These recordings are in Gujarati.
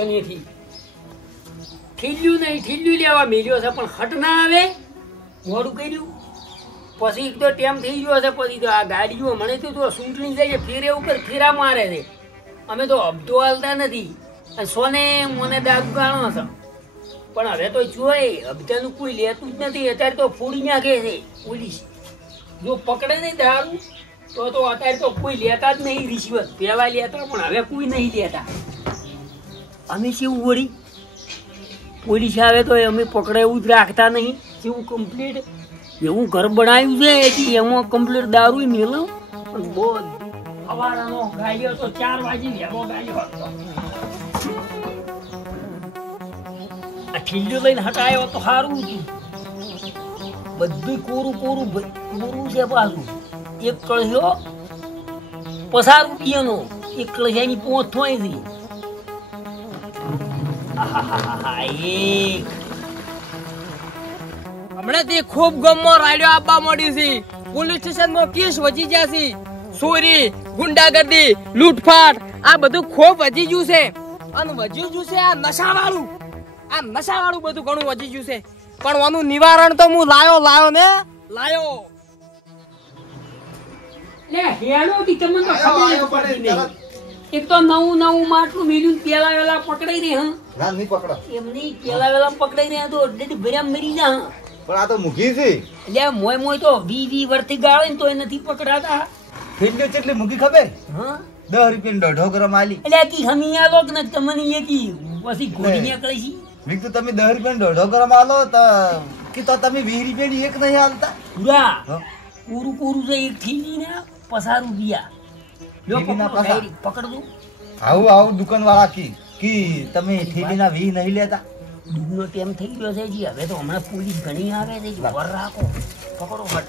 દુકાનેથી ઠીલ્યું લેવા મેલ્યો છે, પણ હટ ના આવે. મોડું કર્યું પછી એક તો ટેમ થઈ ગયો છે. પછી તો આ ગાડીઓ મને તો સૂંટણી જાય છે, ફેરે ઉપર ફેરા મારે છે. અમે તો હબતો હાલતા નથી, સોને મને દાદુ ગાણો છે. પણ હવે તો જોઈ હબતાનું કોઈ લેતું જ નથી. અત્યારે તો ફોડી નાખે છે પોલીસ. જો પકડે નહીં દારૂ તો અત્યારે તો કોઈ લેતા જ નહીં રિશ્વત. પહેલા લેતા પણ હવે કોઈ નહીં લેતા. અમે કેવું વળી પોલીસ આવે તો અમે પકડે એવું જ રાખતા નહીં. જેવું કમ્પ્લીટ એવું ઘર બનાવ્યું છે એમાં કમ્પ્લીટ દારૂ મેળવ. પણ બહુ સવારનો ગાડ્યો તો 4 વાગે વહેલો ગાડ્યો હતો. આ ઠીલ્યું લઈને હટાયો તો સારું હતું. બધું કોરું છે પાછું. એક કળશો 50 રૂપિયાનો, એક કળશાની 5 થોઈ હતી. હમણાં તે ખૂબ ગમમાં રાડ્યો આપવા મળી છે. પોલીસ સ્ટેશનમાં કેસ વધી ગયા છે. ચોરી, ગુંડાગર્દી, લૂંટફાટ આ બધું ખૂબ વધી ગયું છે. અને વધી ગયું છે આ નશાવાળું બધું ઘણું વધી ગયું છે. પણ આનું નિવારણ તો હું લાયો ને. લે હેલો દી તમને તો ખબર પડતી નહીં. એક તો નવું માટલું મેલ્યું પેલા વેલા પકડાઈ રહી. ના નહીં પકડો એમ નહીં, પેલા વેલા પકડાઈ રહ્યા તો અડધી ભર્યા મરી જા. પણ આ તો મૂકી છે. એટલે મોય તો 20 વર્ષથી ગાળે ને તો એ નથી પકડાતા. ફેલ્યો કેટલી મૂકી ખબર? હા 10 રૂપિયા 1.5 ગ્રામ આલી. એટલે કી હમી આલો કે ન તમને એકી પછી ગોડી નીકળી છે. વિક તો તમે 10 રૂપિયા 1.5 ગ્રામ આલો તો કે તો તમે 20 રૂપિયા એક નહીં આલતા. પૂરા પૂરું છે એક થીજી ને 50 રૂપિયા. લો પકડ દો. આવું દુકાન વાળા કી તમે ઠેલીના 20 નહીં લેતા. દૂધનો ટેમ થઈ ગયો છે જી. હવે તો હમણાં પોલીસ ઘણી આવે છે. વર રાખો, પકડો હટ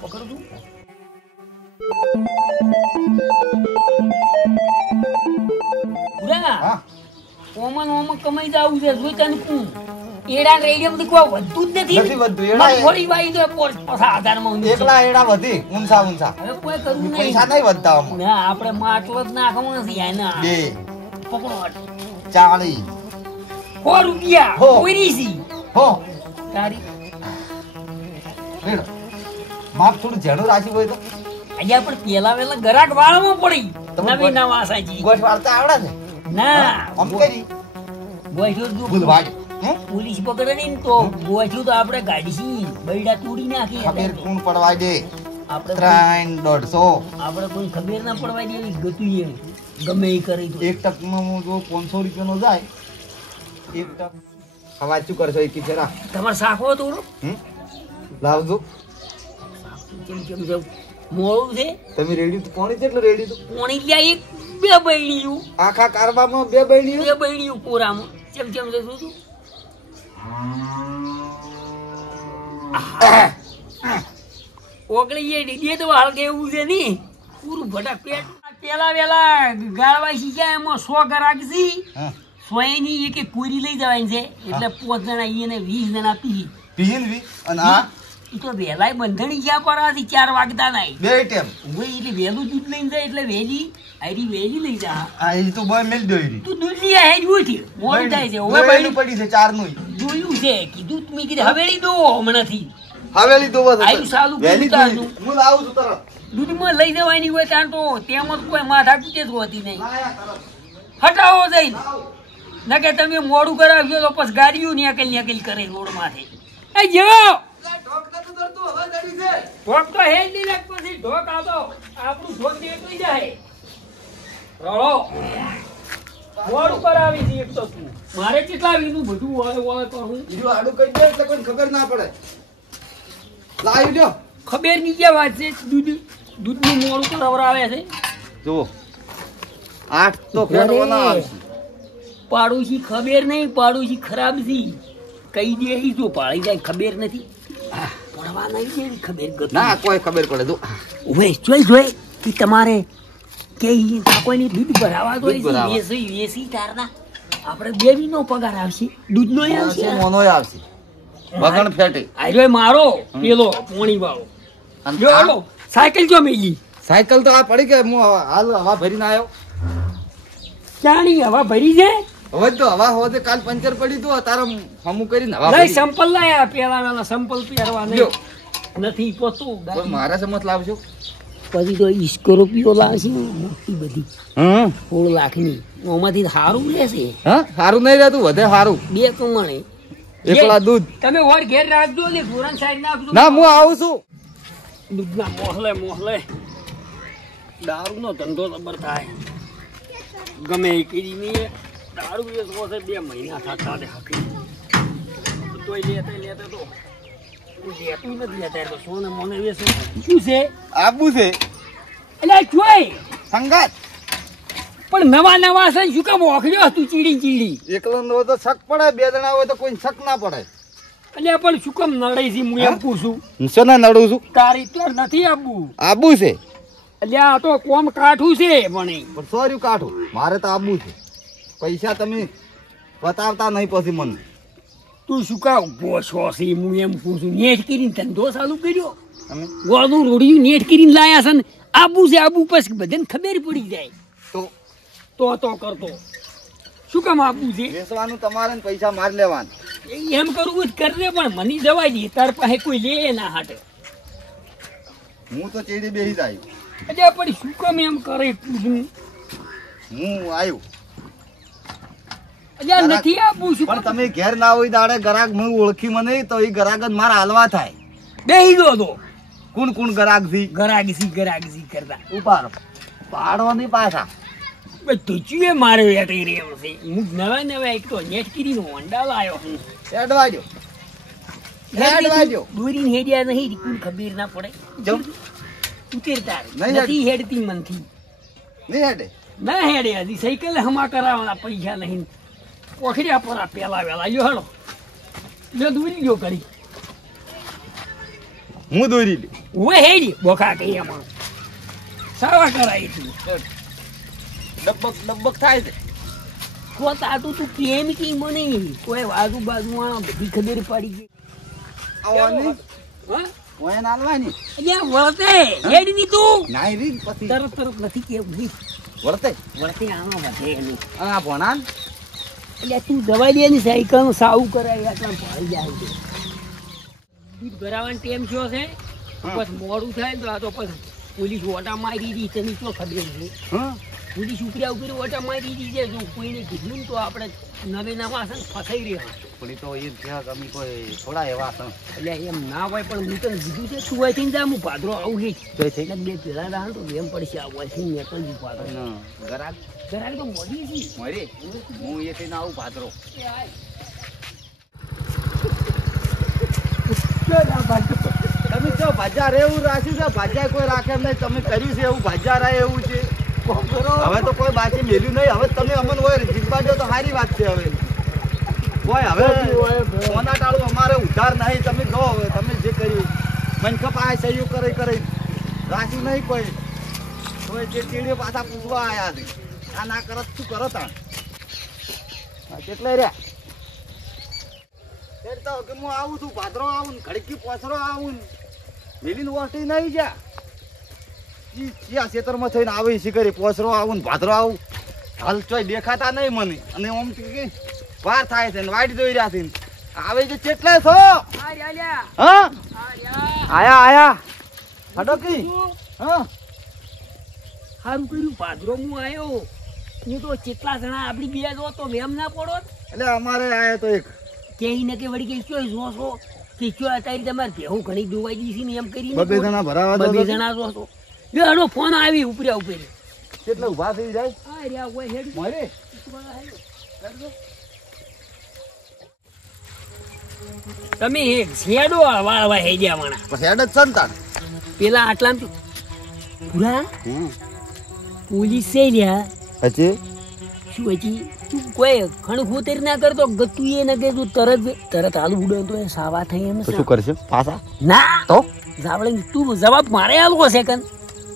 પકડ દઉં. પૂરા ઓમન કમાઈ જાવું છે. જોઈ તને કું એડા રેડિયમ થી કોઈ વધતું જ નથી. થોડી વાઈ તો 5000 માં એકલા એડા વધી ઊંચા. હવે કોઈ કરવું નહીં. પૈસા નહીં વધતા ના આપણે માટલો જ નાખવાનો છે એના. બે પકડો હટ. 40 રૂપિયા કોઈની સી હો તારી. માપ થોડું ઝેડું રાખ્યું હોય તો અહીંયા પણ પેલા વેલા ગરાક વાળમાં પડી. નવી નવા સાજી ગોઠ વાળતા આવડે છે? ના આમ કરી પોલીસ પકડે નહીં તો ગોઠ્યું તો આપણે ગાડી બૈડા તોડી નાખી. ખબર કોણ પડવા દે? આપણે 300 આપણે કોઈ ખબર ના પડવા દે. ગતું એમ ગમે એ કરી તો. એક ટકમાં જો 500 રૂપિયાનો જાય એક ટક હવા શું કરશો? એક ફેરા તમારે શાખો થોડો લાવજો. કેમ જાવ મોડું છે. તમે રેડી તો પાણી કેટલું રેડી તો પાણી લ્યા એક 2 બૈડીયું આખા કારબામાં 2 બૈડીયું 2 બૈડીયું કોરામાં કેમ છે શું ઓગળી દીધી તો હાલ કે એવું છે ની પૂરું ભટક પેટ. પેલા વેલા ગાળવા શીખ્યા એમાં 100 ગરાક છે. 100 ની એક પૂરી લઈ જવાની છે. એટલે 5 જણા એને 20 જણા પી અને આ તો વેલાય બંધણી ગયા પરાથી 4 વાગતા નહીં. બે ટેમ હોય એટલે વહેલું દૂધ લઈને જાય એટલે વહેલી લઈ જા. આ એ તો બોય મેલ દોઈ તું દૂધ લઈ આ હેજ ઉઠી મોડું થાય છે. હવે બૈડું પડી છે 4 નું જોયું છે કીધું તમે કીધું હવેલી દો હમણાંથી હવેલી દો બસ આયુ સાલું વેલી કીધું હું લાવું છું તરત. દૂધમાં લઈ જવાની હોય ત્યાં તો તેમાં કોઈ માથા કૂટે જ હોતી નહીં. હટાવો જઈને ના કે તમે મોડું કરાવજો તો પછી ગાડીઓ નેકલ કરે રોડ માંથી. એ જો ઢોક તો હે જ નહીં. પછી ઢોક આવતો આપણું ઢોક નીકળી જાય. રળો મોડું કરાવી છે એક તો તું. મારે કેટલા વીનું બધું હોય કરું. બીજું આડું કરી દે એટલે કોઈ ખબર ના પડે. લાવી દો. ખબર નહીં ક્યાં વાત છે. દૂધનું મોડું કરાવરાવે છે. જુઓ 8 તો ફેરવાના આવશે. પાડોશી ખબર નહીં. પાડોશી ખરાબ છે. કઈ દે તો પાડી જાય. ખબર નથી પડવા નહીં દે ખબર ના કોઈ ખબર પડે તો જોઈ કે તમારે કે કોઈની દૂધ ભરાવા તો વેસી તારના આપણે 2 વીનો પગાર આવશે. દૂધનો આવશે મોનો આવશે. વગણ ફેટે આજો મારો પેલો પોણી વાળો. જો હાલો સાયકલ જો મેલી. સાયકલ તો આ પડી કે હું હાલ હવા ભરીને આવ્યો. ક્યાંની હવા ભરી છે? હવે તો હવા હોતે કાલ પંચર પડી તો તારે હમું કરીને હવા લઈ પડી. સંપલ લાયા પેલા વેલા સંપલ પહેરવા લ્યો. નથી પોતું પણ મારા સમજ લાવજો. પછી તો સ્કોર્પિયો લાવશે મોટી બધી 16 લાખની ઓમાંથી સારું લેશે હા સારું નહીં રહેતું વધે સારું. 2 કમાણે એકલા દૂધ. તમે ઓર ઘેર રાખજો ને ગોરન સાઈડ નાખજો ના હું આવું છું. દૂધના મોહલે દારૂનો ધંધો જબર થાય ગમે એ કરીને દારૂ વેચવો છે 2 મહિના થતા ને હકી તોય લેતા તો લેતું નથી લેતા તો સોને મોને વેચે શું છે આબુ છે એટલે જોઈ સંગાત. પણ નવા છે શું કામ ઓખડ્યો તું ચીડી એકલો નો તો શક પડે, 2 જણા હોય તો કોઈ શક ના પડે. એટલે પણ શું કામ નડે છે હું એમ પૂછું શેના નડું છું? તારી તો નથી આબુ આબુ છે એટલે આ તો કોમ કાઠું છે પણ પણ સોર્યું કાઠું મારે તો આબુ છે. પૈસા તમે બતાવતા નહીં પછી મને. તું શું કા ઉભો છો છે હું એમ પૂછું નેટ કરીને ધંધો ચાલુ કર્યો તમે ગોળું રોડિયું નેટ કરીને લાયા છે ને આબુ છે આબુ પછી બધાને ખબર પડી જાય તો કરતો શું કામ આબુ છે વેચવાનું તમારે ને પૈસા માર લેવાના. એમ કરવું જ કરજે પણ મને જવાય દે તાર પાસે કોઈ લે ના હાટે હું તો ચેડી બેસી જાય. એટલે પણ શું કામ એમ કરે પૂછું હું આવ્યો એટલે નથી આબુ શું પણ તમે ઘેર ના હોય દાડે ગરાક હું ઓળખી મને તો એ ગરાક જ મારા હાલવા થાય. બેહી ગયો તો કોણ ગરાક થી ગરાગસી કરતા ઉપાડો પાડો નહીં પાછા. તુચીએ મારે વેટી રે એમ છે હું નવા એક તો નેટ કરીને હોન્ડા લાયો હું હેડવાજો દૂરીને હેડ્યા નહીં કોઈ ખબર ના પડે જમ ઉતરતા નહીં નથી હેડતી મનથી નહીં હેડે. ના હેડે હજી સાયકલ હમા કરાવવાના પૈસા નહીં પોખડ્યા પરા પેલા વેલા લ્યો હેડો લ્યો દૂરી ગયો કરી હું દોરી લે હું હેડી બોખા કઈ એમાં સાવા કરાવી તું ડબ્બક થાય છે. ખોતા તું કેમ કી મને કોઈ આજુબાજુમાં બધી ખબર પડી ગઈ આવવાની હા ઓય નાલવાની અહીંયા વળતે હેડી ની તું નાઈ રીત પછી તરત નથી કેવું નહીં વળતે વળતે આનો વધે નહીં આ ભણાન એટલે તું દવા લે ની સાયકલ સાવું કરાય આટલા ભાઈ જાય છે દૂધ ભરાવાનો ટાઈમ થયો છે પછી મોડું થાય ને તો આ તો પછી પોલીસ ઓટા મારી દી તને શું ખબર છે હા પોલીસ ઉપર્યા ઉપર ઓટા મારી દી છે જો કોઈને કીધું ને તો આપણે નવે નવા છે ને ફસાઈ રહ્યા પણ તો એ છે કે અમે કોઈ થોડા એવા છે એટલે એમ ના હોય પણ હું તને કીધું છે તું અહીંથી જા હું ભાદરો આવું છે જોઈ થઈ એટલે 2 પેલા રાહ તો એમ પડશે આવવાથી નીકળજી ભાદરો ગરાક ઘરાક તો મોડી છે મરી હું એ થઈને આવું ભાદરો. તમે જો ભાજા રે એવું રાખ્યું છે ભાજા કોઈ રાખે એમ નહીં. તમે કર્યું છે એવું ભાજા રહે એવું છે. હવે તો કોઈ બાકી મેલ્યું નહીં. હવે તમે અમન હોય જીતવા દો તો સારી વાત છે. હવે કોઈ હવે સોના ટાળું અમારે ઉધાર નહીં. તમે જો હવે તમે જે કર્યું મનખપ આ સહયોગ કરે રાખ્યું નહીં કોઈ જે ચીડીઓ પાછા પૂછવા આવ્યા છે આ ના કરત શું કરો તા કેટલે રહ્યા કે હું આવું છું ભાદરો આવું ને ઘડીકી પોસરો આવું ને વેલીને વસ્તી નહીં જા ખેતરમાં થઈને આવી શીખરી પોસરો આવું ને ભાદરો આવું હાલ ચોય દેખાતા નહીં મને અને આમ કે વાર થાય છે ને વાડી દોઈ રહ્યા છે આવે છે કેટલે છો હા આયા હડોકી હા સારું કર્યું ભાદરો હું આવ્યો હું તો કેટલા જણા આપડી બે જો તો વેમ ના પડો એટલે અમારે આયા તો એક કેઈને કે વળી કે ચોય જોશો કે ચોય અત્યારે તમારે ભેહું ઘણી દોવાઈ ગઈ છે ને એમ કરીને 2 જણા ભરાવા દો 2 જણા જોશો બે હડો ફોન આવી ઉપર્યા ઉપર કેટલે ઊભા થઈ જાય આ રહ્યા હોય હેડ મારે તમે એક શેડો વાળવા હે ગયા વાણા પછી હેડ જ સંતાન પેલા આટલા પૂરા પોલીસ છે લ્યા હજી શું હજી તું કોઈ ખણ ખોતેર ના કરતો ગતું એ ના કે તું તરત હાલ ઉડે તો એ સાવા થઈ એમ શું કરશે પાછા ના તો જાવડે તું જવાબ મારે આલવો છે કન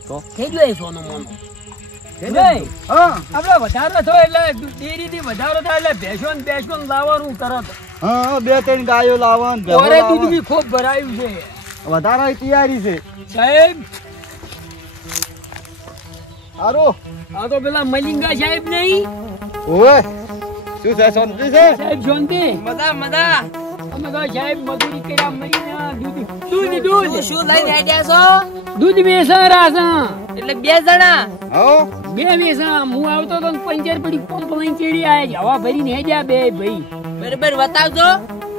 તો થઈ ગયો સોનો મોનો આપડે વધારો થયો એટલે ડેરી થી વધારો થાય એટલે ભેંસો ને લાવવાનું તરત હા 2-3 ગાયો લાવવાનું ઓરે દૂધ બી ખૂબ ભરાયું છે વધારાની તૈયારી છે સાહેબ હારો આ તો પેલા મલિંગા સાહેબ નહીં ઓય શું છે શાંતિ છે સાહેબ શાંતિ મજા મજા. અમે તો સાહેબ મજૂરી કર્યા મરીને દૂધ શું લઈને આડ્યા છો? દૂધ વેચા રાસા એટલે 2 જણા. હો બે વેચા હું આવતો તો પંચર પડી પંપ લઈને ચેડી આયા હવા ભરીને હેડ્યા બે ભાઈ બરાબર બતાવજો.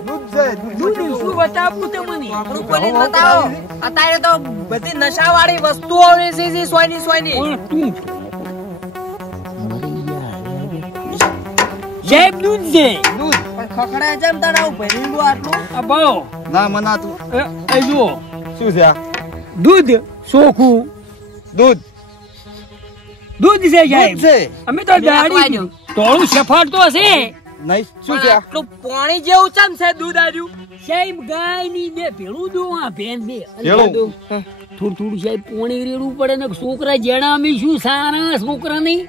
દૂધ છે દૂધ શું બતાવું તમને આપણું બોલીને બતાવો. અત્યારે તો બધી નશાવાળી વસ્તુઓ વેચી છે સોયની. પણ તું સાહેબ દૂધ છે દૂધ પણ ખખડા જેમ તને આવું ભરેલું આટલું. આ ભાવ ના મનાતું એ જુઓ શું છે આ દૂધ ચોખ્ખું દૂધ દૂધ છે સાહેબ છે અમે તો ગાડી તોડું સફાર તો છે નહીં શું છે આ? આટલું પાણી જેવું ચમ છે દૂધ આર્યું. સાહેબ ગાય ની બે ભેળું દો આ ભેન બે ભેળું? થોડું સાહેબ પોણી રેડવું પડે ને છોકરા જેણા અમે શું સારા છોકરા નહીં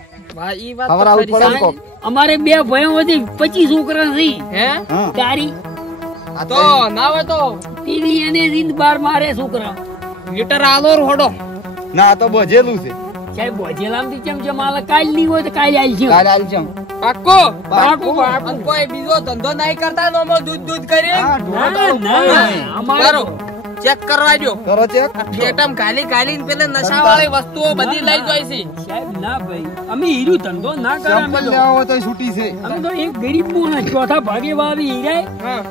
ઈ વાત તો ખવડાવવું ખરી. પડે ને કોક. અમારે બે ભાઈઓ વધી 25 છોકરા છે હે હા તારી આ તો ના હોય તો ટીવી અને રીત બાર મારે છોકરા લીટર આલો હોડો. ના આ તો બજેલું છે સાહેબ બોજેલામ થી ચમચમ આલે કાલ ની હોય તો કાલ આલ છે કાલે આલ ચમ પાક્કો પાક્કું. અને કોઈ બીજો ધંધો નહીં કરતા નો મો દૂધ કરી. હા ના ઢોર ના અમારો કરો ચેક કરવા દો. કરો ચેક ઠેઠમ ખાલી પેલે નશાવાળી વસ્તુઓ બધી લઈ જાય છે. સાહેબ ના ભાઈ અમે હીરું ધંધો ના કરે અમે ચંપલ તો. લેવા હોય તો છૂટી છે અમે તો એક ગરીબ માણસ ચોથા ભાગે વાવી હીરે હા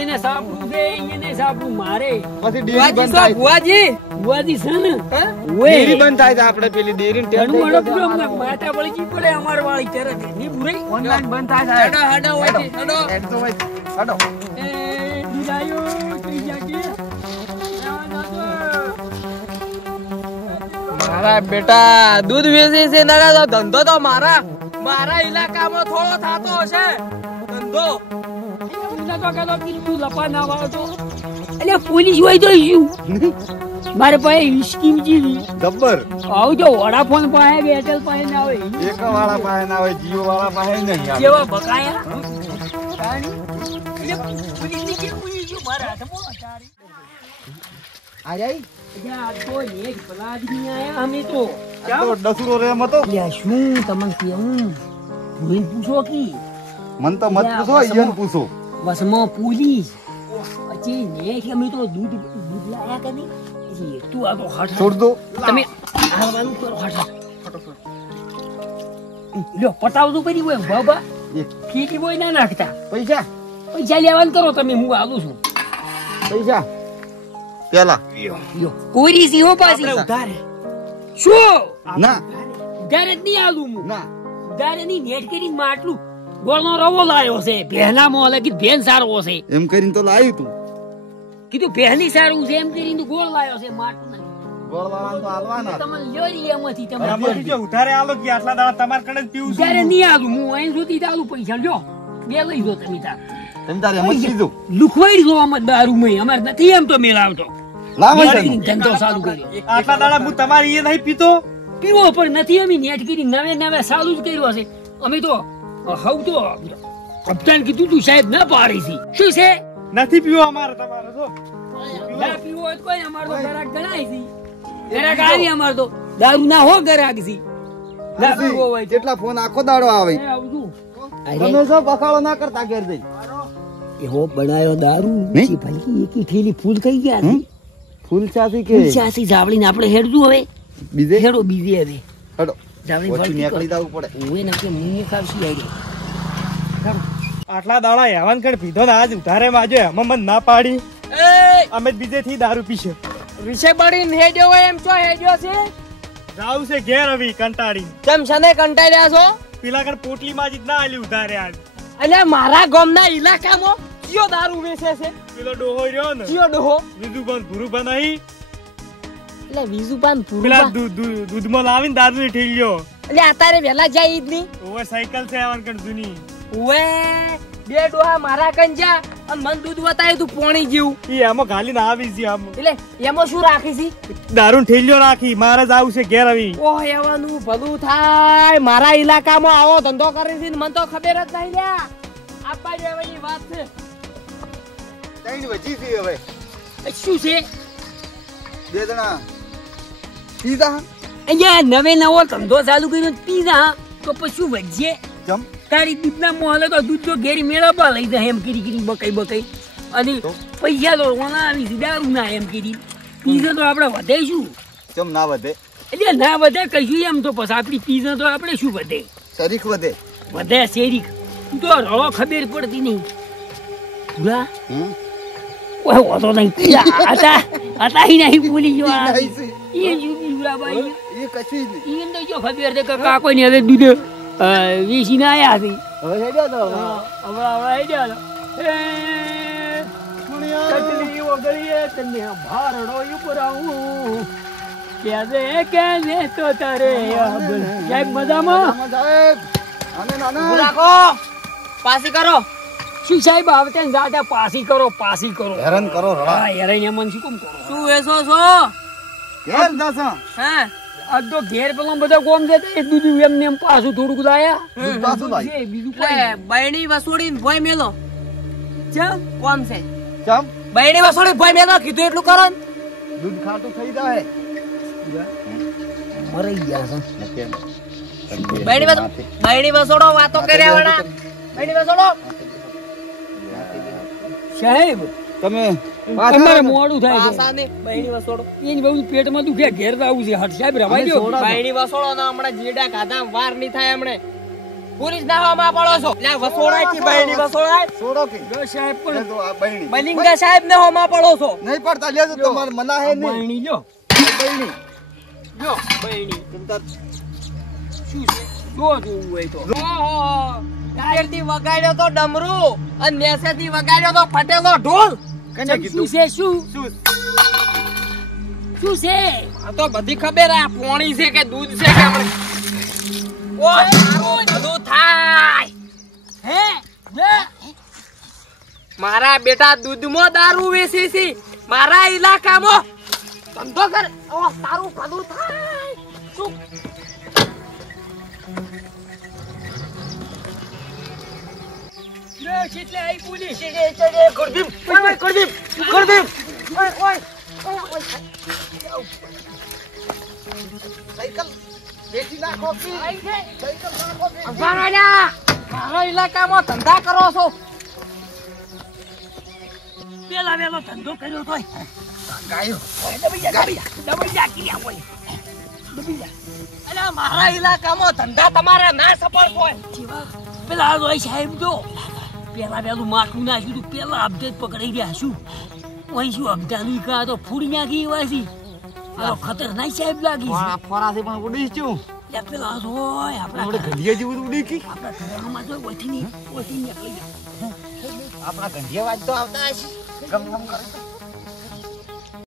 એને સાપડું છે એને સાપડું મારે પછી ડેરી બંધ થાય છે. ભુવાજી બુઆજી છે ને હે? ડેરી બંધ થાય છે આપણે પેલી ડેરી ને ઘણું અડપલું અમને માથા વળગી પડે અમાર વાળી તરત ની બુરાઈ ઓનલાઈન બંધ થાય હેડો હેડો ઓયથી, હેડો. એડ તો ભાઈ હડો એ દુધાયો ત્રીજા કે મારા બેટા દૂધ વેચે છે ના તો ધંધો તો મારા ઇલાકામાં થોડો થાતો હશે ધંધો. પોલીસ હોય તો શું મારે પાસે સ્કીમ જેવી જબ્બર આવું તો વડાફોન પાસે કે એરટેલ પાસે ના હોય એક વાળા પાસે ના હોય જીઓ વાળા પાસે નહીં આવે. જેવા બકાયા પોલીસની કેવું શું મારા હાથમાં તારી આઈ આ તો એક ભલાદમી આયા અમે તો આ તો ડસુરો રેમ હતો યા શું તમને કેવું ભૂલ પૂછો કી મન તો મત પૂછો ઈયન પૂછો વસમાં પોલીસ અચી ને કે અમે તો દૂધ લાયા કે નહીં પછી તું આ તો હટ છોડ દો તમે આવવાનું કરો હટ લ્યો પટાવતું કરી હોય બાબા એક ફીટી બોય ના નાખતા પૈસા પૈસા લેવાનું કરો તમે હું આલું છું પૈસા પેલા યો કોરી સી હો પાછી ઉધારે શું ના ઉધારે જ નહીં આલું હું ના ઉધારે ની નેટ કરી માટલું ગોળનો રવો લાયો છે પહેલા મોલે કે ભેન સારો છે એમ કરીને તો લાવ્યું તું કીધું પહેલી સારું છે એમ કરીને ગોળ લાયો છે માટલું ગોળવાળાને તો હાલવાના જ. તમે લોરી એમાંથી તમે ઉધારે આલો કે આટલા દાડા તમારે કણે જ પીવું છું ઉધારે નહીં આલું હું અહીં સુધી આલું પૈસા લ્યો બે લઈ દો તમે તાર તમે તારે એમ જ કીધું લુખવાડી દો આમાં દારૂ માં અમારે નથી એમ તો મેળવતો લાવો છે ધંધો ચાલુ કર્યો આટલા દાડા હું તમારી એ નહીં પીતો પીવો પણ નથી અમે નેટ કરી નવે નવે ચાલુ જ કર્યું હશે અમે તો હવ તો કપ્તાન કીધું તું સાહેબ ના પાડી છે શું છે નથી પીવો અમારે તમારે જો ના પીવો હોય તો કોઈ અમાર તો ગરાક ગણાય છે ગરાક આવી અમાર તો દારૂ ના હો ગરાક છે ના પીવો હોય તો જેટલા ફોન આખો દાડો આવે એ આવતું તમે જો બખાડો ના કરતા ઘેર જઈ એવો બનાયો દારૂ નહીં? ભલકી એકી થેલી ફૂલ થઈ ગયા છે ફૂલ ચાસી કે ચાસી જાવડીને આપણે હેડતું હવે બીજે હેડો બીજે હવે હડો જાવડી ઓછી ભલકી નીકળી જવું પડે ઓએ ના કે મુંહ ખાવસી આઈ આટલા દાડા હેવાન કણ પીધો ને આજ ઉધારે માં આજો એમાં મને ના પાડી એ અમે જ બીજે થી દારૂ પીશે વિશે બળીને હેડ્યો હોય એમ છો હેડ્યો છે જાવ છે ઘેર હવે કંટાળી કેમ શને કંટાળ્યા છો પેલા કણ પોટલી માં જ ના આલી ઉધારે આજ અલ્યા મારા ગામના ઇલાકામાં કયો દારૂ વેચે છે પેલો ડોહો રહ્યો ને કયો ડોહો બીજું બંધ ભૂરું બનાવી એટલે વિઝુપાન પેલા પૂરું દૂધમાં લાવીને દારૂ ની ઠેલ્યો એટલે અત્યારે વેલા જાય ઈદ ની ઓવે સાયકલ છે હેવાન કણ જૂની ઓએ બે ડોહા મારા કંજા અને મન દૂધ વતાય તું પોણી જેવું ઈ એમાં ઘાલીને આવી છે આમ એટલે એમાં શું રાખી છે દારૂ ઠેલ્યો રાખી મારે જ આવું છે ઘેર આવી ઓહ એવાનું ભલું થાય મારા ઇલાકામાં આવો ધંધો કરી છે ને મને તો ખબર જ નહીં લ્યા આપવા જેવાની વાત છે ત્રણ વજી થી હવે શું છે બે જણા પીઝા અહીંયા નવે નવો ધંધો ચાલુ કર્યો પીઝા તો પછી વજ્જે ચમ તારી દૂધના મોહલે તો દૂધ તો ઘેરી મેળવવા લઈ જાય એમ કરી બકાઈ અને પૈસા તો ઓના આવી છે દારૂ ના એમ કરી પીઝા તો આપણે વધે કેમ ના વધે? એટલે ના વધે કહીશું એમ તો પછી આપણી પીઝા તો આપણે શું વધે શરીક વધે. વધે શેરીક તું તો રળો ખબર પડતી નહીં ભૂલા કોઈ હોતો નહીં હતા નહીં ભૂલી ગયો એ જુદી ભૂલાભાઈ એ કશી નહીં. એને તો જો ખબર છે કે કાકો ને હવે દૂધ વેચીને આયા છે હવે હેડ્યા તો હમણાં હેડ્યા કટલી ઓગળીએ તને ભારડો ઉપર આવું ક્યારે તો તારે સાહેબ મજામાં સાહેબ અને નાના રાખો પાસી કરો શું સાહેબ આવતે ને જાતે પાસી કરો હેરાન કરો રડા. હા હેરાન એમન શું કેમ કરો શું વેસો છો ઘેર દાસા હે આ તો ઘેર પેલા બધા કોમ છે એ દૂધ એમને એમ પાછું થોડુંક લાયા દૂધ પાછું લાય. બીજું કોઈ એટલે બૈણી વસોડીને ભોય મેલો ચમ કોમ છે ચમ બૈણી વસોડી ભોય મેલો કીધું એટલું કરો ને. દૂધ ખાટું થઈ જાય. મરી ગયા છે બૈણી વસોડો વાતો કર્યા વાળા બૈણી વસોડો સાહેબ તમે તમારે મોડું થાય છે પાસાને બૈણી વસોડો એની બહુ પેટમાં દુખે ઘેર આવું છે હટ સાહેબ રવાઈ દો બૈણી વસોડો ના હમણાં જીડા ખાધા વાર નહીં થાય હમણે પુરીસ નાવામાં પડો છો લે વસોડાય થી બૈણી વસોડાય છોડો કે જો સાહેબ એ પણ તો આ બહેણી બલિંગા સાહેબ ને હોમાં પડો છો નહીં પડતા લેજો તમારે મના હે નહીં. બહેણી લ્યો બહેણી લ્યો બહેણી ચિંતા શું છે જો જોવું હોય તો ઓહો ટાયરથી વગાડ્યો તો ડમરું અને નેસેથી વગાડ્યો તો ફટેલો ઢોલ કને શું કીધું છે શું છે આ તો બધી ખબર આ પોણી છે કે દૂધ છે કે આપણે ઓય મારું બધું થાય હે લે મારા બેટા દૂધમાં દારૂ વેચે છે મારા ઇલાકામાં ધંધો કર ઓ તારું બધું થાય શું લે કેટલે આઈ પોલીસ કરદીપ ઓય કરદીપ ઓય ઓય સાયકલ બેસી નાખો કે સાયકલ નાખો કે અંબારાજા મારા ઇલાકામાં ધંધા કરો છો પેલા વેલો ધંધો કર્યો તોય ગાયો દબાઈ જા કિયા બોલ દબાઈ જા અલ્યા મારા ઇલાકામાં ધંધા તમારા ના સફળ હોય પેલા રોય સાહેબ જો પેલા પેલું માટલું નાખ્યું તું પેલા અપડેટ પકડાઈ ગયા શું ઓય શું અબજાની કા તો ફૂડી નાખી વાસી આ ખતરનાક સાહેબ લાગી છે ફરાથી પણ ઉડી છું લે પેલા રોય આપણે આપણા ગંડિયા જેવું ઉડી કી આપણા ઘરમાં જો ઓથી નીકળી ગયા આપણા ગંડિયા વાજ તો આવતા હશે ગમ ગમ કરે